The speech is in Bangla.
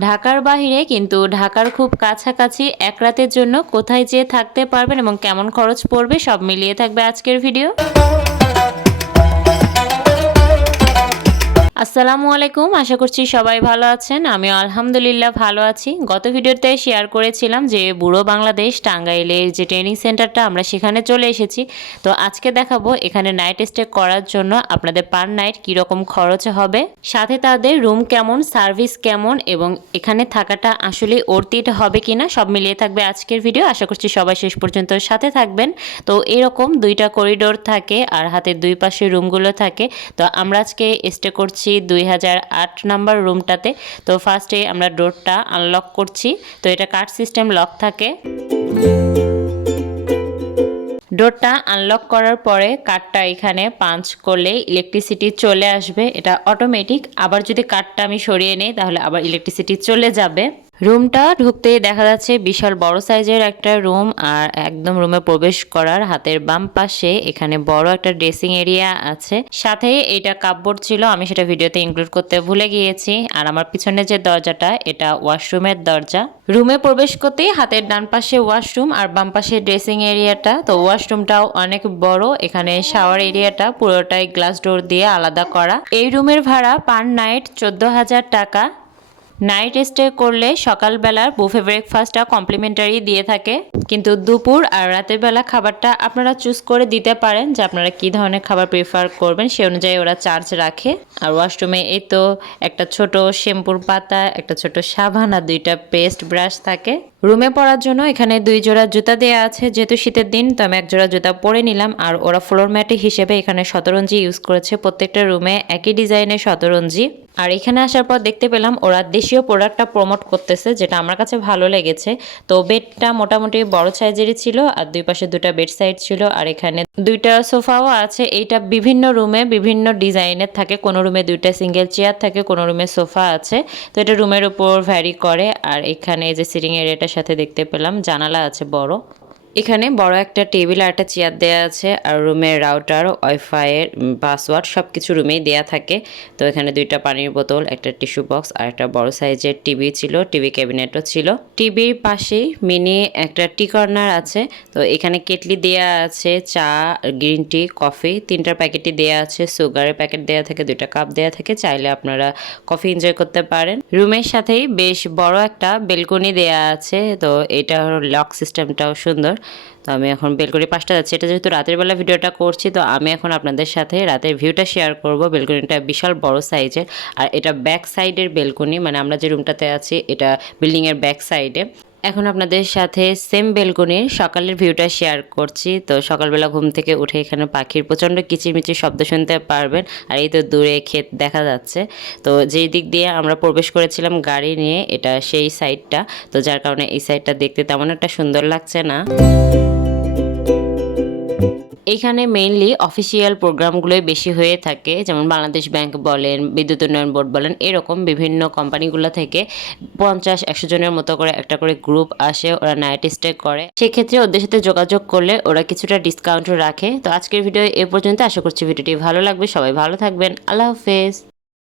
ঢাকার বাহিরে কিন্তু ঢাকার খুব কাছাকাছি এক রাতের জন্য কোথায় যেয়ে থাকতে পারবেন এবং কেমন খরচ পড়বে সব মিলিয়ে থাকবে আজকের ভিডিও। আসসালামু আলাইকুম। আশা করছি সবাই ভালো আছেন। আমি আলহামদুলিল্লাহ ভালো আছি। গত ভিডিওতে শেয়ার করেছিলাম যে বুড়ো বাংলাদেশ টাঙ্গাইলের যে ট্রেনিং সেন্টারটা আমরা সেখানে চলে এসেছি। তো আজকে দেখাবো এখানে নাইট স্টে করার জন্য আপনাদের পার নাইট কীরকম খরচ হবে, সাথে তাদের রুম কেমন, সার্ভিস কেমন এবং এখানে থাকাটা আসলে অর্থিত হবে কিনা সব মিলিয়ে থাকবে আজকের ভিডিও। আশা করছি সবাই শেষ পর্যন্ত সাথে থাকবেন। তো এরকম দুইটা করিডোর থাকে আর হাতের দুই পাশে রুমগুলো থাকে। তো আমরা আজকে স্টে করছি দুই হাজার আট নাম্বার রুমটাতে। তো ফার্স্টে আমরা ডোরটা আনলক করছি। তো এটা কার্ড সিস্টেম লক থাকে। ডোরটা আনলক করার পরে কার্ডটা এখানে পাঞ্চ করলে ইলেকট্রিসিটি চলে আসবে। এটা অটোমেটিক আবার যদি কার্ডটা আমি সরিয়ে নেই, তাহলে আবার ইলেকট্রিসিটি চলে যাবে। রুমটা ঢুকতেই দেখা যাচ্ছে বিশাল বড় সাইজের একটা রুম আর একদম রুমে প্রবেশ করার হাতের বাম পাশে এখানে বড় একটা ড্রেসিং এরিয়া আছে। সাথে এটা কাপবোর্ড ছিল, আমি সেটা ভিডিওতে ইনক্লুড করতে ভুলে গিয়েছি। আর আমার পিছনে যে দরজাটা, এটা ওয়াশরুমের দরজা। রুমে প্রবেশ করতেই হাতের ডান পাশে ওয়াশরুম আর বাম পাশে ড্রেসিং এরিয়াটা। তো ওয়াশরুমটাও অনেক বড়, এখানে শাওয়ার এরিয়াটা পুরোটাই গ্লাস ডোর দিয়ে আলাদা করা। এই রুমের ভাড়া পার নাইট চোদ্দ হাজার টাকা। নাইট স্টে করলে সকালবেলার বুফে ব্রেকফাস্টটা কমপ্লিমেন্টারি দিয়ে থাকে। কিন্তু দুপুর আর রাতের বেলা খাবারটা আপনারা চুজ করে দিতে পারেন যে আপনারা কী ধরনের খাবার প্রিফার করবেন, সে অনুযায়ী ওরা চার্জ রাখে। আর ওয়াশরুমে এই তো একটা ছোট শ্যাম্পুর পাতা, একটা ছোট সাবান আর দুইটা পেস্ট ব্রাশ থাকে। রুমে পরার জন্য এখানে দুই জোড়া জুতা দেওয়া আছে। যেহেতু শীতের দিন, তো আমি এক জোড়া জুতা পরে নিলাম। আর ওরা ফ্লোর ম্যাটে হিসেবে এখানে শতরঞ্জি ইউজ করেছে। প্রত্যেকটা রুমে একই ডিজাইনের শতরঞ্জি। আর এখানে আসার পর দেখতে পেলাম ওরা দেশীয় প্রোডাক্টটা প্রমোট করতেছে, যেটা আমার কাছে ভালো লেগেছে। তো বেডটা মোটামুটি বড় সাইজেরই ছিল, আর দুই পাশে দুটা বেড সাইড ছিল, আর এখানে দুইটা সোফাও আছে। এইটা বিভিন্ন রুমে বিভিন্ন ডিজাইনের থাকে। কোনো রুমে দুইটা সিঙ্গেল চেয়ার থাকে, কোনো রুমে সোফা আছে। তো এটা রুমের উপর ভ্যারি করে। আর এখানে যে সিটিং এরিয়াটার সাথে দেখতে পেলাম। জানালা আছে বড়। এখানে বড় একটা টেবিল আর একটা চেয়ার দেওয়া আছে, আর রুমের রাউটার, ওয়াইফাইয়ের পাসওয়ার্ড সব কিছু রুমেই দেওয়া থাকে। তো এখানে দুইটা পানির বোতল, একটা টিস্যু বক্স আর একটা বড় সাইজের টিভি ছিল, টিভি ক্যাবিনেটও ছিল। টিভির পাশেই মিনি একটা টি কর্নার আছে। তো এখানে কেটলি দেওয়া আছে, চা, গ্রিন টি, কফি তিনটার প্যাকেটই দেওয়া আছে। সুগারের প্যাকেট দেওয়া থাকে, দুইটা কাপ দেওয়া থাকে, চাইলে আপনারা কফি এনজয় করতে পারেন। রুমের সাথেই বেশ বড় একটা বেলকনি দেওয়া আছে, তো এটা লক সিস্টেমটাও সুন্দর। তো আমি এখন বেলকনি পাঁচটা যাচ্ছি। এটা যেহেতু রাতের বেলা ভিডিওটা করছি, তো আমি এখন আপনাদের সাথে রাতের ভিউটা শেয়ার করব। বেলকনিটা বিশাল বড় সাইজের আর এটা ব্যাক সাইডের বেলকনি মানে আমরা যে রুমটাতে আছি, এটা বিল্ডিংয়ের ব্যাক সাইডে এখন আপনাদের সাথে সেম বেলকনির সকালের ভিউটা শেয়ার করছি। তো সকালবেলা ঘুম থেকে উঠে এখানে পাখির প্রচণ্ড কিচিরমিচির শব্দ শুনতে পারবেন, আর এই তো দূরে ক্ষেত দেখা যাচ্ছে। তো যেই দিক দিয়ে আমরা প্রবেশ করেছিলাম গাড়ি নিয়ে, এটা সেই সাইডটা তো যার কারণে এই সাইডটা দেখতে তেমন একটা সুন্দর লাগছে না। এখানে মেইনলি অফিসিয়াল প্রোগ্রামগুলোই বেশি হয়ে থাকে। যেমন বাংলাদেশ ব্যাংক বলেন, বিদ্যুৎ উন্নয়ন বোর্ড বলেন, এরকম বিভিন্ন কোম্পানিগুলো থেকে পঞ্চাশ, একশো জনের মতো করে একটা করে গ্রুপ আসে, ওরা নাইট স্টে করে। সেক্ষেত্রে ওদের সাথে যোগাযোগ করলে ওরা কিছুটা ডিসকাউন্টও রাখে। তো আজকের ভিডিও এ পর্যন্ত। আশা করছি ভিডিওটি ভালো লাগবে। সবাই ভালো থাকবেন। আল্লাহ হাফেজ।